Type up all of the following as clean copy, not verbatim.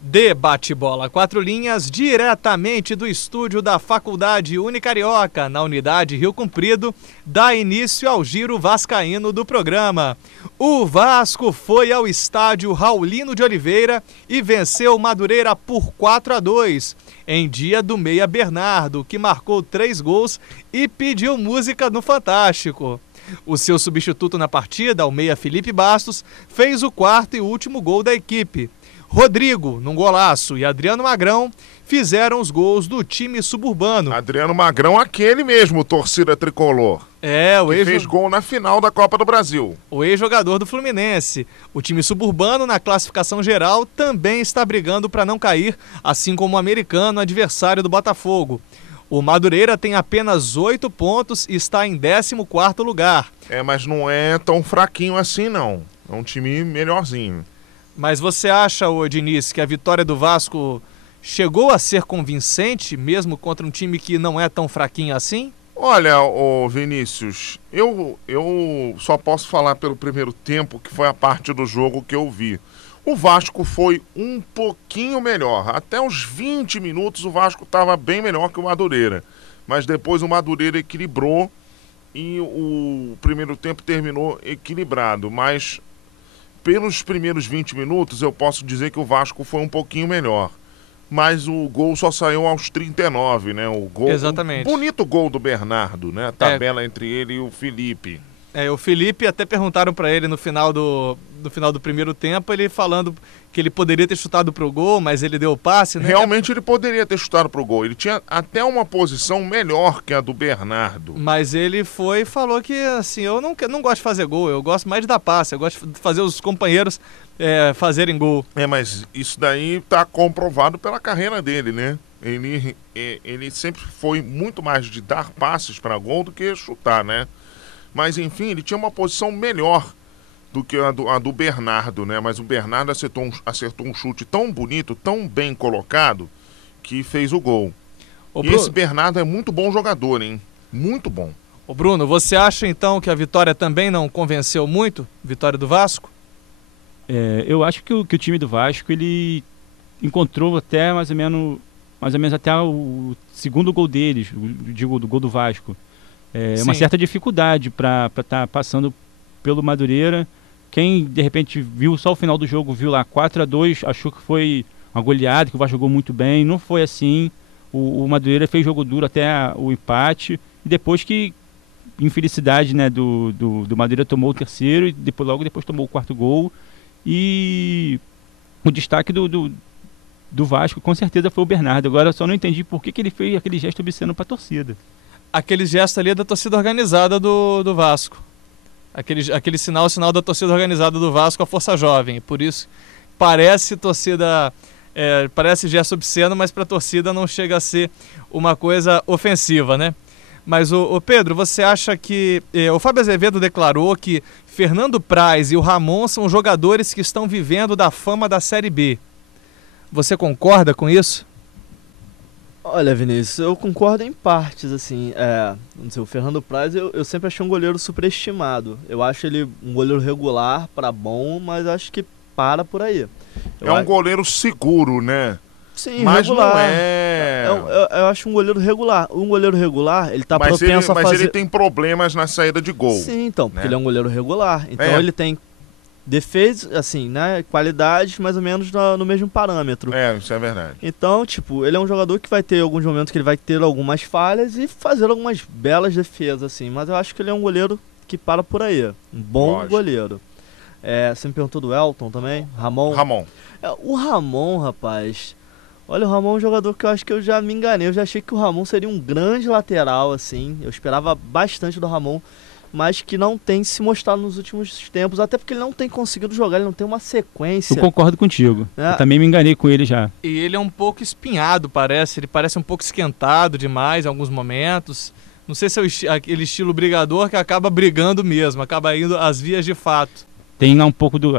De Bate-Bola 4 Linhas, diretamente do estúdio da Faculdade Unicarioca, na unidade Rio Comprido, dá início ao giro vascaíno do programa. O Vasco foi ao estádio Raulino de Oliveira e venceu o Madureira por 4-2, em dia do meia Bernardo, que marcou 3 gols e pediu música no Fantástico. O seu substituto na partida, o meia Felipe Bastos, fez o 4º e último gol da equipe. Rodrigo, num golaço, e Adriano Magrão fizeram os gols do time suburbano. Adriano Magrão, aquele mesmo, torcida tricolor. Que fez gol na final da Copa do Brasil. O ex-jogador do Fluminense. O time suburbano, na classificação geral, também está brigando para não cair, assim como o americano, adversário do Botafogo. O Madureira tem apenas 8 pontos e está em 14º lugar. Mas não é tão fraquinho assim, não. É um time melhorzinho. Mas você acha, ô Diniz, que a vitória do Vasco chegou a ser convincente, mesmo contra um time que não é tão fraquinho assim? Olha, ô Vinícius, eu só posso falar pelo primeiro tempo, que foi a parte do jogo que eu vi. O Vasco foi um pouquinho melhor. Até os 20 minutos o Vasco estava bem melhor que o Madureira. Mas depois o Madureira equilibrou e o primeiro tempo terminou equilibrado. Mas pelos primeiros 20 minutos eu posso dizer que o Vasco foi um pouquinho melhor. Mas o gol só saiu aos 39, né? O gol, exatamente. O bonito gol do Bernardo, né? A tabela entre ele e o Felipe. O Felipe, até perguntaram para ele no final do primeiro tempo, ele falando que ele poderia ter chutado pro gol, mas ele deu o passe, né? Realmente ele poderia ter chutado pro gol. Ele tinha até uma posição melhor que a do Bernardo. Mas ele falou que, assim, eu não gosto de fazer gol, eu gosto mais de dar passe, eu gosto de fazer os companheiros fazerem gol. Mas isso daí tá comprovado pela carreira dele, né? Ele sempre foi muito mais de dar passes para gol do que chutar, né? Mas, enfim, ele tinha uma posição melhor do que a do Bernardo, né? Mas o Bernardo acertou um chute tão bonito, tão bem colocado, que fez o gol. E esse Bernardo é muito bom jogador, hein? Muito bom. Ô Bruno, você acha, então, que a vitória também não convenceu muito? Vitória do Vasco? Eu acho que o time do Vasco, ele encontrou até mais ou menos até o segundo gol deles, do gol do Vasco. Uma certa dificuldade para estar passando pelo Madureira. Quem de repente viu só o final do jogo, viu lá 4-2, achou que foi uma goleada, que o Vasco jogou muito bem. Não foi assim. O Madureira fez jogo duro até o empate, e depois que, infelicidade, né, do Madureira, tomou o terceiro e logo depois tomou o 4º gol. E o destaque do Vasco com certeza foi o Bernardo. Agora eu só não entendi por que ele fez aquele gesto obsceno para a torcida. Aquele gesto ali é da torcida organizada do Vasco. Aquele sinal da torcida organizada do Vasco, a Força Jovem. Por isso, parece gesto obsceno, mas para a torcida não chega a ser uma coisa ofensiva, né? Mas, o Pedro, você acha que... o Fábio Azevedo declarou que Fernando Praz e o Ramon são jogadores que estão vivendo da fama da Série B. Você concorda com isso? Olha, Vinícius, eu concordo em partes, assim, não sei, o Fernando Praz eu sempre achei um goleiro superestimado. Eu acho ele um goleiro regular para bom, mas acho que para por aí. Um goleiro seguro, né? Sim, mas regular. Não é... Eu acho um goleiro regular. Um goleiro regular, ele tá propenso a fazer... Mas ele tem problemas na saída de gol. Sim, então, né? porque ele é um goleiro regular. Então ele tem defesa, assim, né, qualidades mais ou menos no mesmo parâmetro. Isso é verdade. Então, tipo, ele é um jogador que vai ter alguns momentos que ele vai ter algumas falhas e fazer algumas belas defesas, assim. Mas eu acho que ele é um goleiro que para por aí. Um bom goleiro. Você me perguntou do Elton também? Ramon. O Ramon, rapaz... Olha, o Ramon é um jogador que eu acho que eu já me enganei. Eu já achei que o Ramon seria um grande lateral, assim. Eu esperava bastante do Ramon, mas que não tem se mostrado nos últimos tempos, até porque ele não tem conseguido jogar, ele não tem uma sequência. Eu concordo contigo. Eu também me enganei com ele já. E ele é um pouco espinhado, parece. Ele parece um pouco esquentado demais em alguns momentos. Não sei se é aquele estilo brigador que acaba brigando mesmo, acaba indo às vias de fato. Tem lá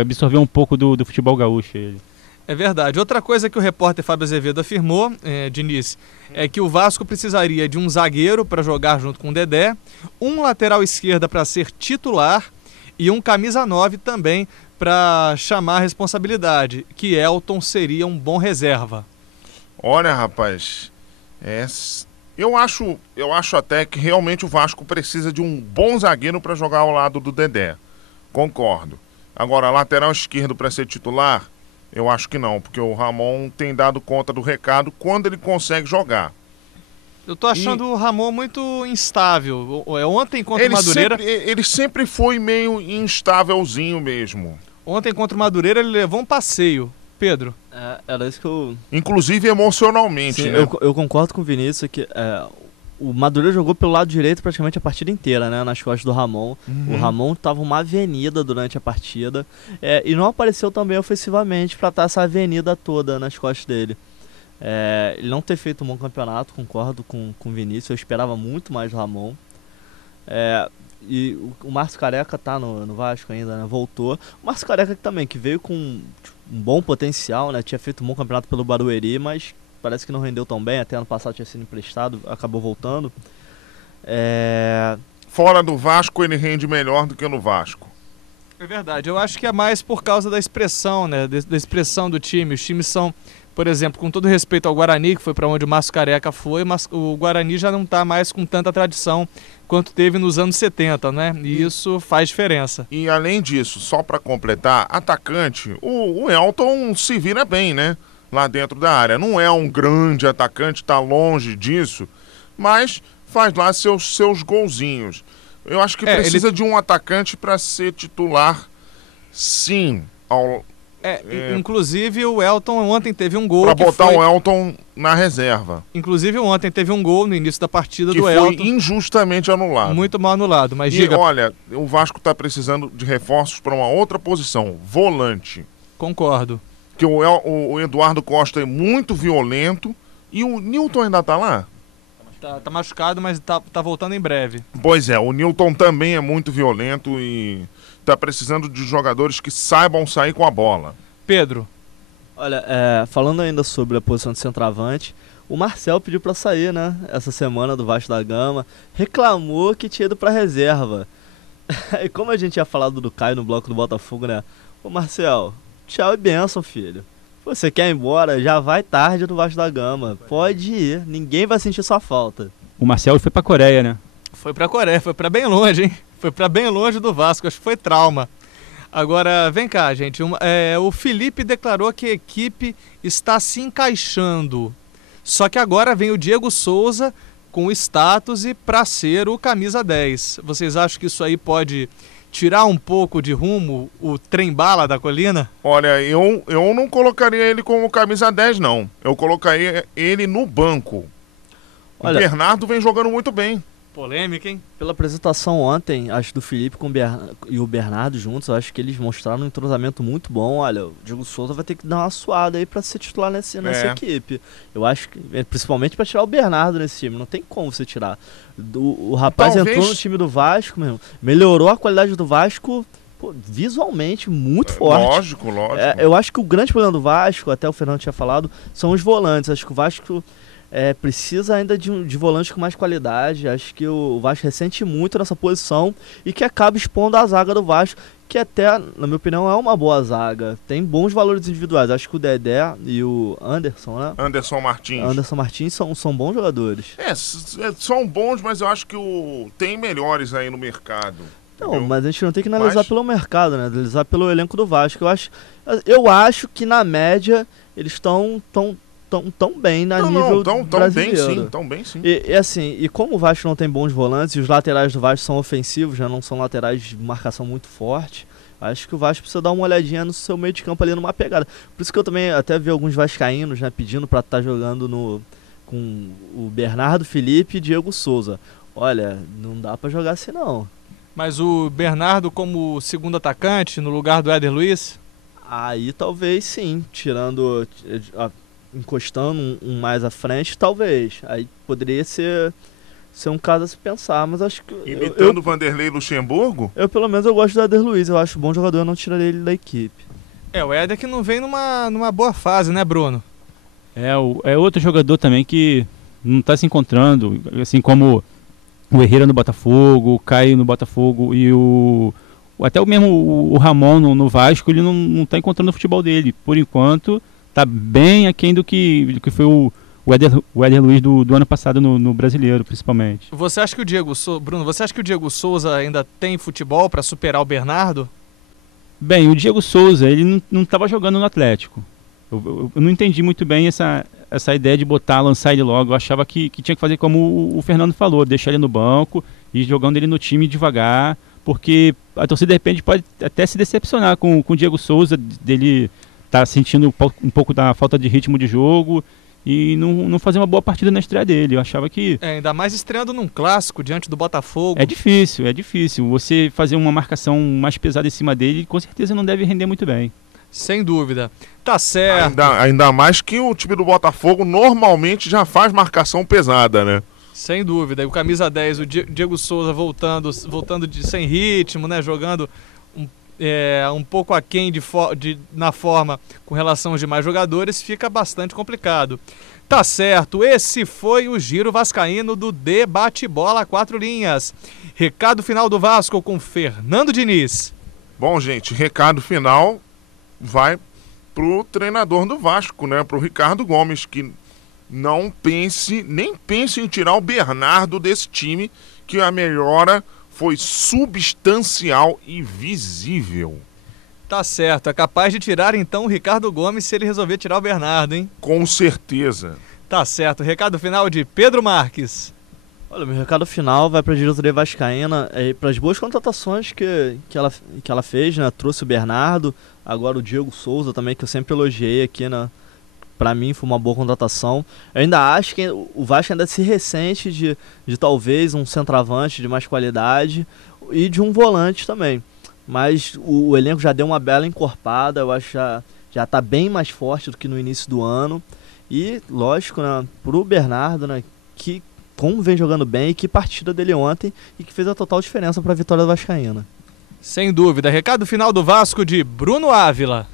absorveu um pouco do futebol gaúcho ele. É verdade. Outra coisa que o repórter Fábio Azevedo afirmou, Diniz, é que o Vasco precisaria de um zagueiro para jogar junto com o Dedé, um lateral esquerda para ser titular e um camisa 9 também para chamar a responsabilidade, que Elton seria um bom reserva. Olha, rapaz, eu acho até que realmente o Vasco precisa de um bom zagueiro para jogar ao lado do Dedé. Concordo. Agora, lateral esquerdo para ser titular, eu acho que não, porque o Ramon tem dado conta do recado quando ele consegue jogar. Eu tô achando o Ramon muito instável. Ontem contra o Madureira... Ele sempre foi meio instávelzinho mesmo. Ontem contra o Madureira ele levou um passeio. Pedro? Era isso que eu... Inclusive emocionalmente, Sim, né? Eu concordo com o Vinícius que o Madureira jogou pelo lado direito praticamente a partida inteira, né? Nas costas do Ramon. O Ramon tava uma avenida durante a partida. E não apareceu também ofensivamente para estar essa avenida toda nas costas dele. Ele não ter feito um bom campeonato, concordo com o Vinícius. Eu esperava muito mais do Ramon. E o Márcio Careca tá no Vasco ainda, né? Voltou. O Márcio Careca também, que veio com um bom potencial, né? Tinha feito um bom campeonato pelo Barueri, mas parece que não rendeu tão bem. Até ano passado tinha sido emprestado, acabou voltando. Fora do Vasco, ele rende melhor do que no Vasco. É verdade. Eu acho que é mais por causa da expressão, né? Da expressão do time. Os times são, por exemplo, com todo respeito ao Guarani, que foi para onde o Márcio Careca foi, mas o Guarani já não está mais com tanta tradição quanto teve nos anos 70, né? E isso faz diferença. E além disso, só para completar, atacante, o Elton se vira bem, né? Lá dentro da área. Não é um grande atacante, está longe disso, mas faz lá seus golzinhos. Eu acho que precisa de um atacante para ser titular, sim. Inclusive o Elton ontem teve um gol. Para botar o Elton na reserva. Inclusive ontem teve um gol no início da partida que do Elton. Foi injustamente anulado. Muito mal anulado, mas diga... olha, o Vasco está precisando de reforços para uma outra posição, volante. Concordo. Que o Eduardo Costa é muito violento e o Nilton ainda tá lá? Tá machucado, mas tá voltando em breve. Pois é, o Nilton também é muito violento e tá precisando de jogadores que saibam sair com a bola. Pedro. Olha, falando ainda sobre a posição de centroavante, o Marcel pediu para sair, né? Essa semana do Vasco da Gama. Reclamou que tinha ido para reserva. E como a gente tinha falado do Caio no bloco do Botafogo, né? Ô Marcel, tchau e benção, filho. Você quer ir embora? Já vai tarde do Vasco da Gama. Pode ir, ninguém vai sentir sua falta. O Marcel foi pra Coreia, né? Foi pra Coreia, foi pra bem longe, hein? Foi pra bem longe do Vasco, acho que foi trauma. Agora, vem cá, gente. O Felipe declarou que a equipe está se encaixando. Só que agora vem o Diego Souza com status e pra ser o camisa 10. Vocês acham que isso aí pode tirar um pouco de rumo o trem-bala da Colina? Olha, eu não colocaria ele como camisa 10, não. Eu colocaria ele no banco. Olha, o Bernardo vem jogando muito bem. Polêmica, hein? Pela apresentação ontem, acho do Felipe e o Bernardo juntos, eu acho que eles mostraram um entrosamento muito bom. Olha, o Diego Souza vai ter que dar uma suada aí pra ser titular nessa equipe. Eu acho que, principalmente pra tirar o Bernardo nesse time, não tem como você tirar. O rapaz entrou no time do Vasco, mesmo, melhorou a qualidade do Vasco visualmente muito forte. Lógico. Eu acho que o grande problema do Vasco, até o Fernando tinha falado, são os volantes. Acho que o Vasco precisa ainda de volantes com mais qualidade. Acho que o Vasco ressente muito nessa posição e que acaba expondo a zaga do Vasco, que até, na minha opinião, é uma boa zaga. Tem bons valores individuais. Acho que o Dedé e o Anderson, né? Anderson Martins são bons jogadores. São bons, mas eu acho que tem melhores aí no mercado. Não, mas a gente não tem que analisar pelo mercado, né? Analisar pelo elenco do Vasco. Eu acho que, na média, eles estão tão bem nível brasileiro. Tão bem sim. E como o Vasco não tem bons volantes e os laterais do Vasco são ofensivos, já não são laterais de marcação muito forte, acho que o Vasco precisa dar uma olhadinha no seu meio de campo ali numa pegada. Por isso que eu também até vi alguns vascaínos, né, pedindo para estar jogando com o Bernardo, Felipe e Diego Souza. Olha, não dá para jogar assim não. Mas o Bernardo como segundo atacante no lugar do Éder Luiz? Aí talvez sim, encostando um mais à frente, talvez. Aí poderia ser um caso a se pensar, mas acho que... Imitando o Vanderlei Luxemburgo? Pelo menos eu gosto do Éder Luiz, eu acho bom jogador, eu não tiraria ele da equipe. O Éder que não vem numa boa fase, né, Bruno? É outro jogador também que não está se encontrando, assim como o Herrera no Botafogo, o Caio no Botafogo e o até o mesmo o Ramon no Vasco, ele não tá encontrando o futebol dele. Por enquanto, tá bem aquém do que foi o Éder Luiz do ano passado no Brasileiro, principalmente. Você acha que Bruno, você acha que o Diego Souza ainda tem futebol para superar o Bernardo? Bem, o Diego Souza, ele não estava jogando no Atlético. Eu não entendi muito bem essa ideia de lançar ele logo. Eu achava que tinha que fazer como o Fernando falou, deixar ele no banco e jogando ele no time devagar, porque a torcida de repente pode até se decepcionar com o Diego Souza, dele tá sentindo um pouco da falta de ritmo de jogo e não fazer uma boa partida na estreia dele. Eu achava que... ainda mais estreando num clássico diante do Botafogo. É difícil. Você fazer uma marcação mais pesada em cima dele, com certeza não deve render muito bem. Sem dúvida. Tá certo. Ainda mais que o time do Botafogo normalmente já faz marcação pesada, né? Sem dúvida. E o camisa 10, o Diego Souza voltando sem ritmo, né? Jogando um pouco aquém na forma com relação aos demais jogadores, fica bastante complicado. Tá certo, esse foi o Giro Vascaíno do Debate Bola 4 Linhas. Recado final do Vasco com Fernando Diniz. Bom, gente, recado final vai pro treinador do Vasco, né? Pro Ricardo Gomes, que nem pense em tirar o Bernardo desse time, que a melhora foi substancial e visível. Tá certo, é capaz de tirar então o Ricardo Gomes se ele resolver tirar o Bernardo, hein? Com certeza. Tá certo, recado final de Pedro Marques. Olha, meu recado final vai para a diretoria vascaína, para as boas contratações que ela fez, né? Trouxe o Bernardo, agora o Diego Souza também, que eu sempre elogiei aqui, né? Para mim foi uma boa contratação. Eu ainda acho que o Vasco ainda se ressente de talvez um centroavante de mais qualidade e de um volante também. Mas o elenco já deu uma bela encorpada, eu acho que já está bem mais forte do que no início do ano. E, lógico, né, pro Bernardo, né, que como vem jogando bem e que partida dele ontem e que fez a total diferença para a vitória do Vascaína. Sem dúvida. Recado final do Vasco de Bruno Ávila.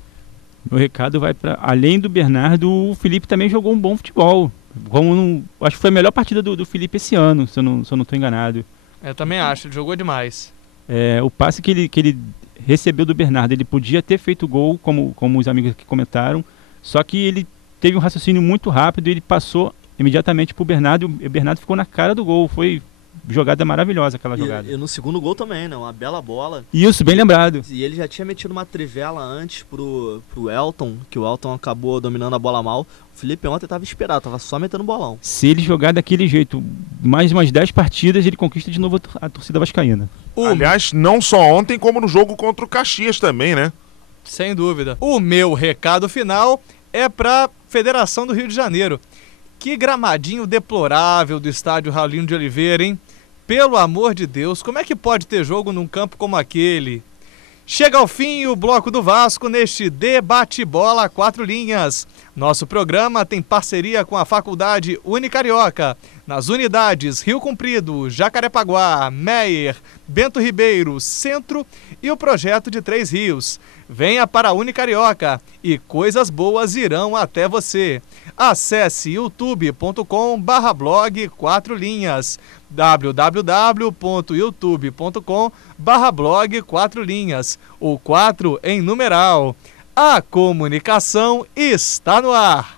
Meu recado vai para, além do Bernardo, o Felipe também jogou um bom futebol. Acho que foi a melhor partida do Felipe esse ano, se eu não estou enganado. Eu também acho, ele jogou demais. O passe que ele recebeu do Bernardo, ele podia ter feito gol, como os amigos aqui comentaram, só que ele teve um raciocínio muito rápido e ele passou imediatamente pro Bernardo, e o Bernardo ficou na cara do gol. Foi jogada maravilhosa aquela jogada. E no segundo gol também, né? Uma bela bola. Isso, bem lembrado. E ele já tinha metido uma trivela antes pro Elton, que o Elton acabou dominando a bola mal. O Felipe ontem estava esperado, estava só metendo bolão. Se ele jogar daquele jeito, mais umas 10 partidas, ele conquista de novo a torcida vascaína. Aliás, não só ontem, como no jogo contra o Caxias também, né? Sem dúvida. O meu recado final é pra Federação do Rio de Janeiro. Que gramadinho deplorável do estádio Raulino de Oliveira, hein? Pelo amor de Deus, como é que pode ter jogo num campo como aquele? Chega ao fim o Bloco do Vasco neste Debate Bola 4 Linhas. Nosso programa tem parceria com a Faculdade Unicarioca, nas unidades Rio Comprido, Jacarepaguá, Meier, Bento Ribeiro, Centro e o projeto de 3 Rios. Venha para a Unicarioca e coisas boas irão até você. Acesse youtube.com/blog 4 Linhas, www.youtube.com/blog 4 Linhas, o 4 em numeral. A comunicação está no ar.